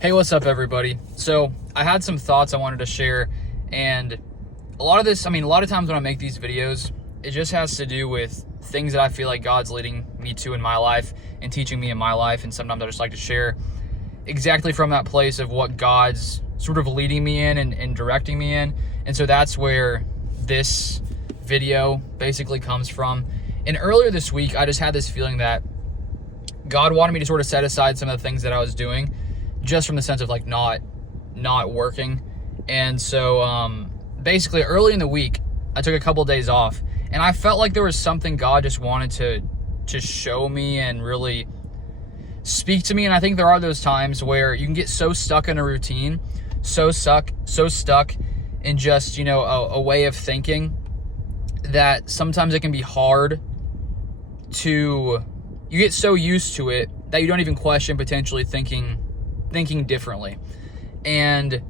Hey, what's up, everybody? So I had some thoughts I wanted to share, and a lot of times when I make these videos, it just has to do with things that I feel like God's leading me to in my life and teaching me in my life, and sometimes I just like to share exactly from that place of what God's sort of leading me in and directing me in. And so that's where this video basically comes from. And earlier this week, I just had this feeling that God wanted me to sort of set aside some of the things that I was doing, just from the sense of like not working. And so basically early in the week, I took a couple of days off, and I felt like there was something God just wanted to show me and really speak to me. And I think there are those times where you can get so stuck in a routine, so stuck in just, a way of thinking, that sometimes it can be hard you get so used to it that you don't even question potentially thinking differently. And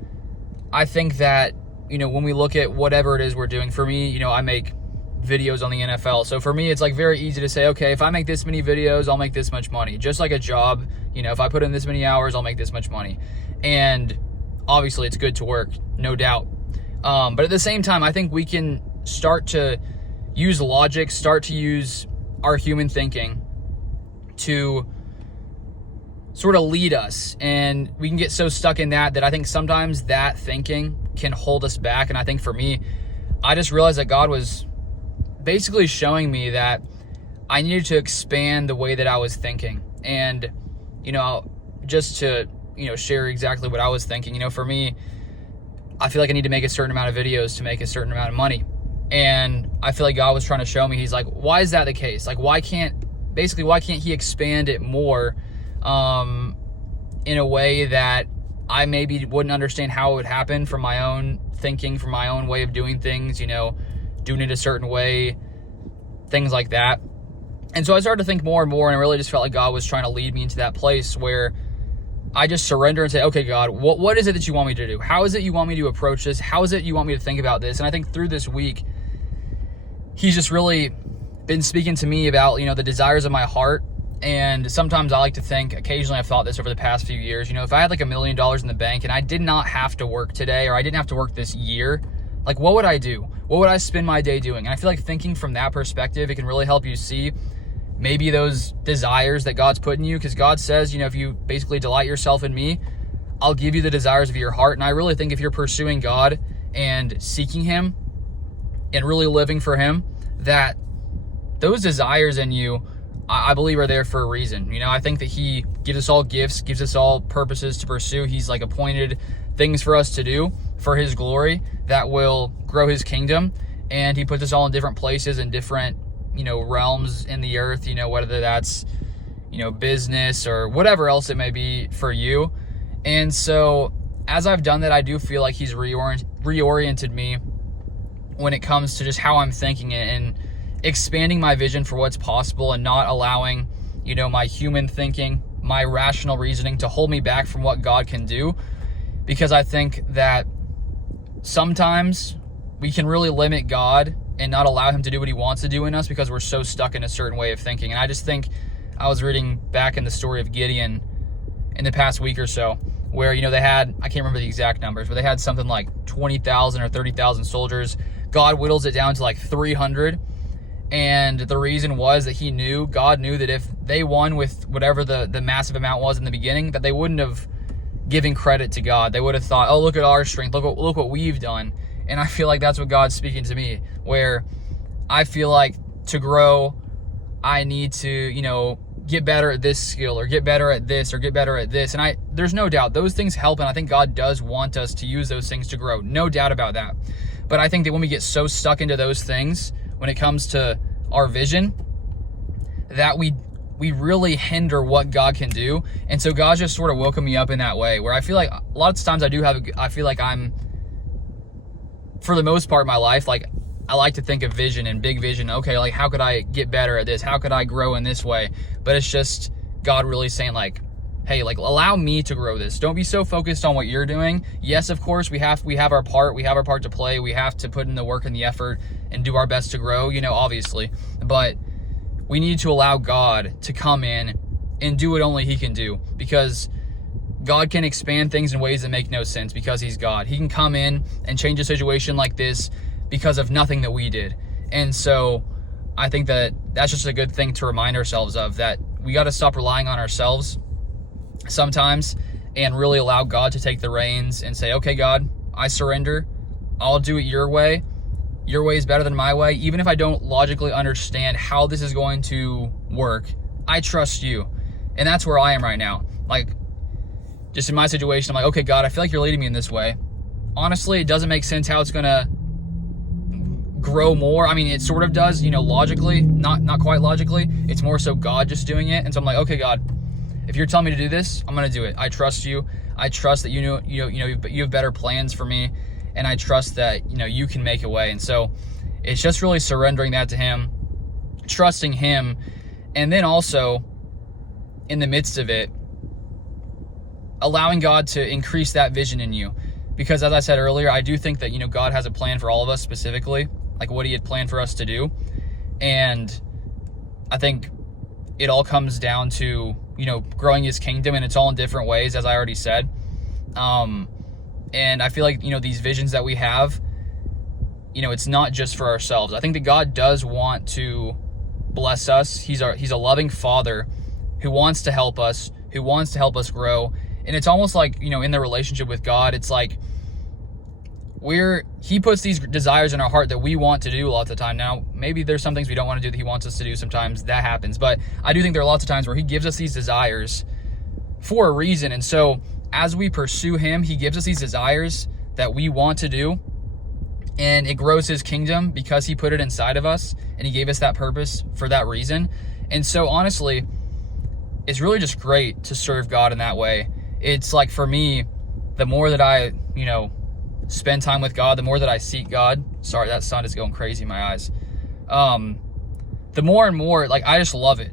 I think that, when we look at whatever it is we're doing, for me, I make videos on the NFL. So for me, it's like very easy to say, okay, if I make this many videos, I'll make this much money. Just like a job, if I put in this many hours, I'll make this much money. And obviously it's good to work, no doubt. But at the same time, I think we can start to use logic, start to use our human thinking to sort of lead us, and we can get so stuck in that I think sometimes that thinking can hold us back. And I think for me, I just realized that God was basically showing me that I needed to expand the way that I was thinking. And just to share exactly what I was thinking, for me, I feel like I need to make a certain amount of videos to make a certain amount of money. And I feel like God was trying to show me, he's like, why is that the case? Like, why can't he expand it more in a way that I maybe wouldn't understand how it would happen from my own thinking, from my own way of doing things, doing it a certain way, things like that. And so I started to think more and more, and I really just felt like God was trying to lead me into that place where I just surrender and say, okay, God, what is it that you want me to do? How is it you want me to approach this? How is it you want me to think about this? And I think through this week, he's just really been speaking to me about, the desires of my heart. And sometimes I like to think, occasionally I've thought this over the past few years, if I had like $1 million in the bank and I did not have to work today, or I didn't have to work this year, like what would I do? What would I spend my day doing? And I feel like thinking from that perspective, it can really help you see maybe those desires that God's put in you. Because God says, if you basically delight yourself in me, I'll give you the desires of your heart. And I really think if you're pursuing God and seeking him and really living for him, that those desires in you, I believe, are there for a reason. I think that he gives us all gifts, gives us all purposes to pursue. He's like appointed things for us to do for his glory that will grow his kingdom. And he puts us all in different places and different, realms in the earth, whether that's, business or whatever else it may be for you. And so as I've done that, I do feel like he's reoriented me when it comes to just how I'm thinking and expanding my vision for what's possible, and not allowing, my human thinking, my rational reasoning to hold me back from what God can do. Because I think that sometimes we can really limit God and not allow him to do what he wants to do in us because we're so stuck in a certain way of thinking. And I just think I was reading back in the story of Gideon in the past week or so, where, they had, I can't remember the exact numbers, but they had something like 20,000 or 30,000 soldiers. God whittles it down to like 300. And the reason was that God knew that if they won with whatever the massive amount was in the beginning, that they wouldn't have given credit to God. They would have thought, oh, look at our strength. Look what we've done. And I feel like that's what God's speaking to me, where I feel like to grow, I need to, get better at this skill, or get better at this, or get better at this. And there's no doubt those things help. And I think God does want us to use those things to grow. No doubt about that. But I think that when we get so stuck into those things, when it comes to our vision, that we really hinder what God can do. And so God just sort of woken me up in that way, where I feel like a lot of times I feel like I'm, for the most part of my life, like I like to think of vision and big vision. Okay, like how could I get better at this? How could I grow in this way? But it's just God really saying like, hey, like allow me to grow this. Don't be so focused on what you're doing. Yes, of course, we have our part to play. We have to put in the work and the effort and do our best to grow, obviously. But we need to allow God to come in and do what only he can do, because God can expand things in ways that make no sense because he's God. He can come in and change a situation like this because of nothing that we did. And so I think that that's just a good thing to remind ourselves of, that we got to stop relying on ourselves sometimes and really allow God to take the reins and say, okay, God, I surrender. I'll do it your way. Your way is better than my way. Even if I don't logically understand how this is going to work, I trust you. And that's where I am right now. Like, just in my situation, I'm like, okay, God, I feel like you're leading me in this way. Honestly, it doesn't make sense how it's going to grow more. I mean, it sort of does, logically, not quite logically. It's more so God just doing it. And so I'm like, okay, God, if you're telling me to do this, I'm going to do it. I trust you. I trust that you have better plans for me, and I trust that you can make a way. And so it's just really surrendering that to him, trusting him, and then also in the midst of it, allowing God to increase that vision in you. Because as I said earlier, I do think that God has a plan for all of us, specifically like what he had planned for us to do. And I think it all comes down to growing his kingdom, and it's all in different ways, as I already said. And I feel like these visions that we have, it's not just for ourselves. I think that God does want to bless us. He's a loving father who wants to help us, who wants to help us grow. And it's almost like in the relationship with God, it's like he puts these desires in our heart that we want to do a lot of the time. Now, maybe there's some things we don't want to do that he wants us to do. Sometimes that happens, but I do think there are lots of times where he gives us these desires for a reason. And so as we pursue him, he gives us these desires that we want to do, and it grows his kingdom because he put it inside of us and he gave us that purpose for that reason. And so honestly, it's really just great to serve God in that way. It's like, for me, the more that I, spend time with God, the more that I seek God. Sorry, that sun is going crazy in my eyes. The more and more, I just love it.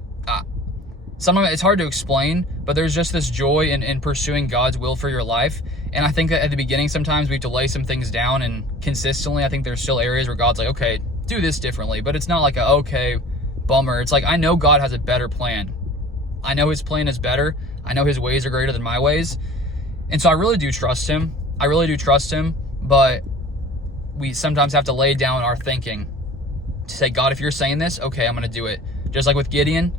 Sometimes it's hard to explain, but there's just this joy in pursuing God's will for your life. And I think that at the beginning, sometimes we have to lay some things down, and consistently, I think there's still areas where God's like, okay, do this differently. But it's not like okay, bummer. It's like, I know God has a better plan. I know his plan is better. I know his ways are greater than my ways. And so I really do trust him. But we sometimes have to lay down our thinking to say, God, if you're saying this, okay, I'm going to do it. Just like with Gideon,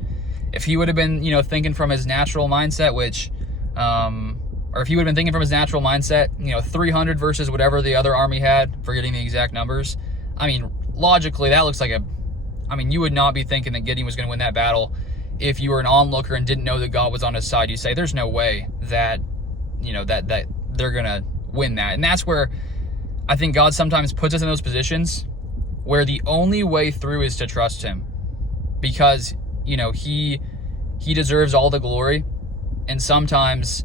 if he would have been, thinking from his natural mindset, or if he would have been thinking from his natural mindset, 300 versus whatever the other army had, forgetting the exact numbers. I mean, logically, that looks like you would not be thinking that Gideon was going to win that battle if you were an onlooker and didn't know that God was on his side. You say, there's no way that, that they're going to win that. And that's where I think God sometimes puts us in those positions where the only way through is to trust him, because, he deserves all the glory. And sometimes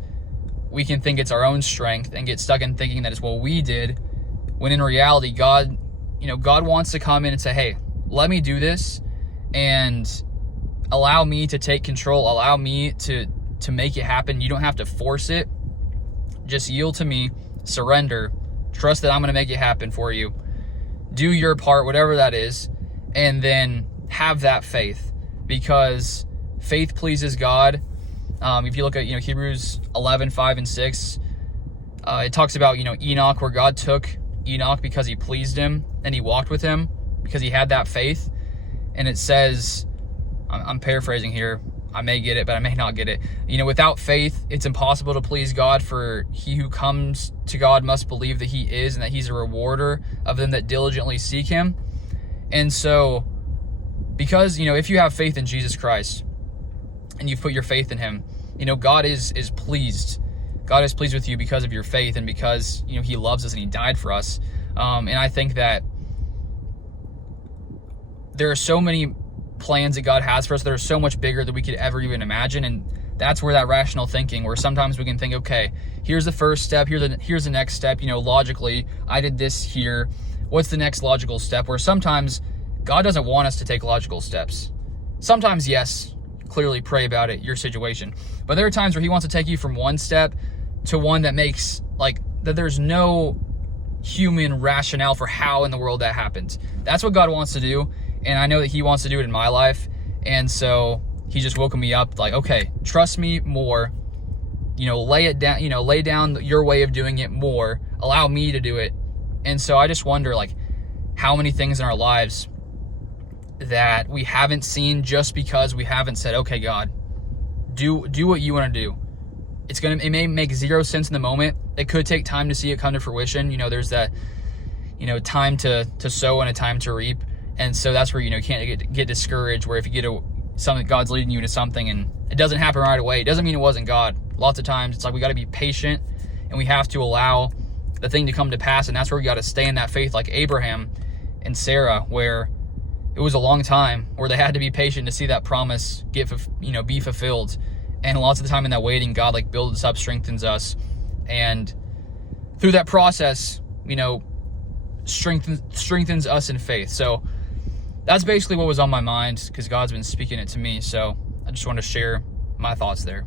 we can think it's our own strength and get stuck in thinking that it's what we did, when in reality, God wants to come in and say, hey, let me do this and allow me to take control. Allow me to make it happen. You don't have to force it. Just yield to me, surrender, trust that I'm going to make it happen for you. Do your part, whatever that is, and then have that faith, because faith pleases God. If you look at Hebrews 11:5-6, it talks about Enoch, where God took Enoch because he pleased him and he walked with him because he had that faith. And it says, I'm paraphrasing here, I may get it, but I may not get it. Without faith, it's impossible to please God, for he who comes to God must believe that he is, and that he's a rewarder of them that diligently seek him. And so, because, if you have faith in Jesus Christ and you've put your faith in him, God is pleased. God is pleased with you because of your faith, and because, he loves us and he died for us. And I think that there are so many plans that God has for us that are so much bigger than we could ever even imagine. And that's where that rational thinking, where sometimes we can think, okay, here's the first step, here's the next step, logically, I did this here. What's the next logical step? Where sometimes God doesn't want us to take logical steps. Sometimes, yes, clearly pray about it, your situation. But there are times where he wants to take you from one step to one that makes, that there's no human rationale for how in the world that happens. That's what God wants to do. And I know that he wants to do it in my life. And so he just woke me up okay, trust me more. lay it down, lay down your way of doing it more, allow me to do it. And so I just wonder, like, how many things in our lives that we haven't seen just because we haven't said, okay, God, do what you want to do. It may make zero sense in the moment. It could take time to see it come to fruition. There's that, time to sow and a time to reap. And so that's where, you can't get discouraged, where if you get something, God's leading you to something and it doesn't happen right away, it doesn't mean it wasn't God. Lots of times it's like we got to be patient and we have to allow the thing to come to pass. And that's where we got to stay in that faith, like Abraham and Sarah, where it was a long time where they had to be patient to see that promise be fulfilled. And lots of the time in that waiting, God like builds us up, strengthens us, and through that process, strengthens us in faith. So that's basically what was on my mind, because God's been speaking it to me. So I just want to share my thoughts there.